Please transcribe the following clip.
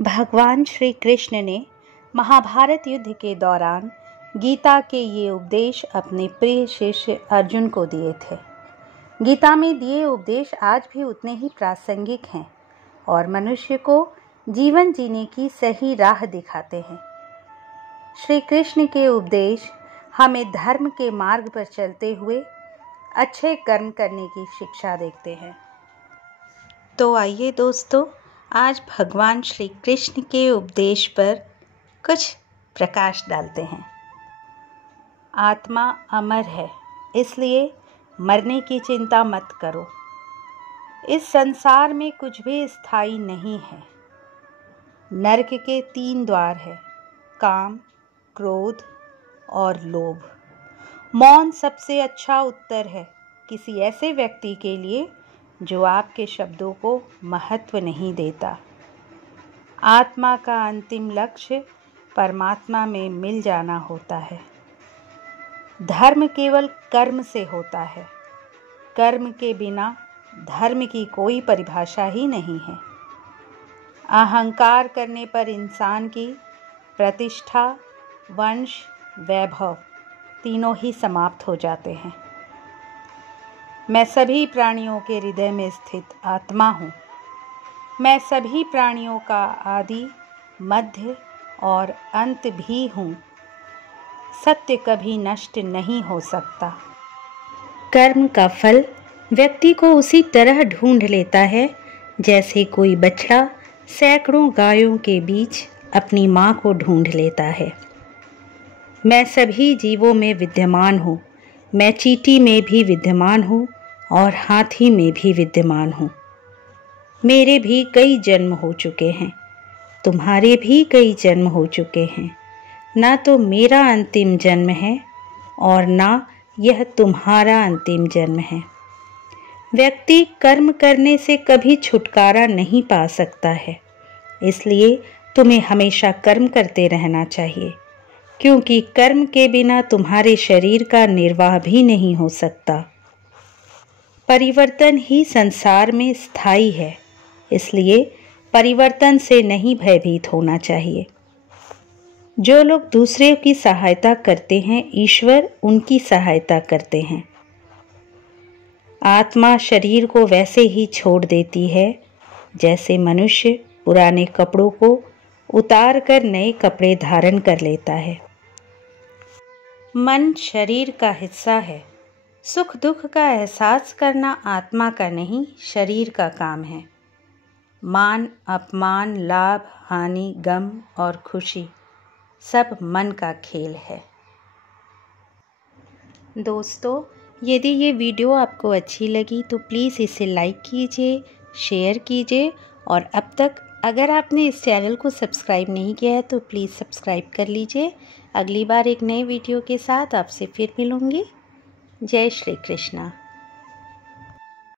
भगवान श्री कृष्ण ने महाभारत युद्ध के दौरान गीता के ये उपदेश अपने प्रिय शिष्य अर्जुन को दिए थे। गीता में दिए उपदेश आज भी उतने ही प्रासंगिक हैं और मनुष्य को जीवन जीने की सही राह दिखाते हैं। श्री कृष्ण के उपदेश हमें धर्म के मार्ग पर चलते हुए अच्छे कर्म करने की शिक्षा देते हैं। तो आइए दोस्तों, आज भगवान श्री कृष्ण के उपदेश पर कुछ प्रकाश डालते हैं। आत्मा अमर है, इसलिए मरने की चिंता मत करो। इस संसार में कुछ भी स्थायी नहीं है। नरक के 3 द्वार है, काम, क्रोध और लोभ। मौन सबसे अच्छा उत्तर है किसी ऐसे व्यक्ति के लिए जो आपके शब्दों को महत्व नहीं देता। आत्मा का अंतिम लक्ष्य परमात्मा में मिल जाना होता है। धर्म केवल कर्म से होता है। कर्म के बिना धर्म की कोई परिभाषा ही नहीं है। अहंकार करने पर इंसान की प्रतिष्ठा, वंश, वैभव तीनों ही समाप्त हो जाते हैं। मैं सभी प्राणियों के हृदय में स्थित आत्मा हूँ। मैं सभी प्राणियों का आदि, मध्य और अंत भी हूँ। सत्य कभी नष्ट नहीं हो सकता। कर्म का फल व्यक्ति को उसी तरह ढूंढ लेता है जैसे कोई बछड़ा सैकड़ों गायों के बीच अपनी माँ को ढूंढ लेता है। मैं सभी जीवों में विद्यमान हूँ। मैं चींटी में भी विद्यमान हूँ और हाथी में भी विद्यमान हूँ। मेरे भी कई जन्म हो चुके हैं, तुम्हारे भी कई जन्म हो चुके हैं। ना तो मेरा अंतिम जन्म है और ना यह तुम्हारा अंतिम जन्म है। व्यक्ति कर्म करने से कभी छुटकारा नहीं पा सकता है, इसलिए तुम्हें हमेशा कर्म करते रहना चाहिए, क्योंकि कर्म के बिना तुम्हारे शरीर का निर्वाह भी नहीं हो सकता। परिवर्तन ही संसार में स्थायी है, इसलिए परिवर्तन से नहीं भयभीत होना चाहिए। जो लोग दूसरे की सहायता करते हैं, ईश्वर उनकी सहायता करते हैं। आत्मा शरीर को वैसे ही छोड़ देती है जैसे मनुष्य पुराने कपड़ों को उतार कर नए कपड़े धारण कर लेता है। मन शरीर का हिस्सा है। सुख दुख का एहसास करना आत्मा का नहीं, शरीर का काम है। मान अपमान, लाभ हानि, गम और खुशी सब मन का खेल है। दोस्तों, यदि ये वीडियो आपको अच्छी लगी तो प्लीज़ इसे लाइक कीजिए, शेयर कीजिए और अब तक अगर आपने इस चैनल को सब्सक्राइब नहीं किया है तो प्लीज़ सब्सक्राइब कर लीजिए। अगली बार एक नए वीडियो के साथ आपसे फिर मिलूँगी। जय श्री कृष्णा।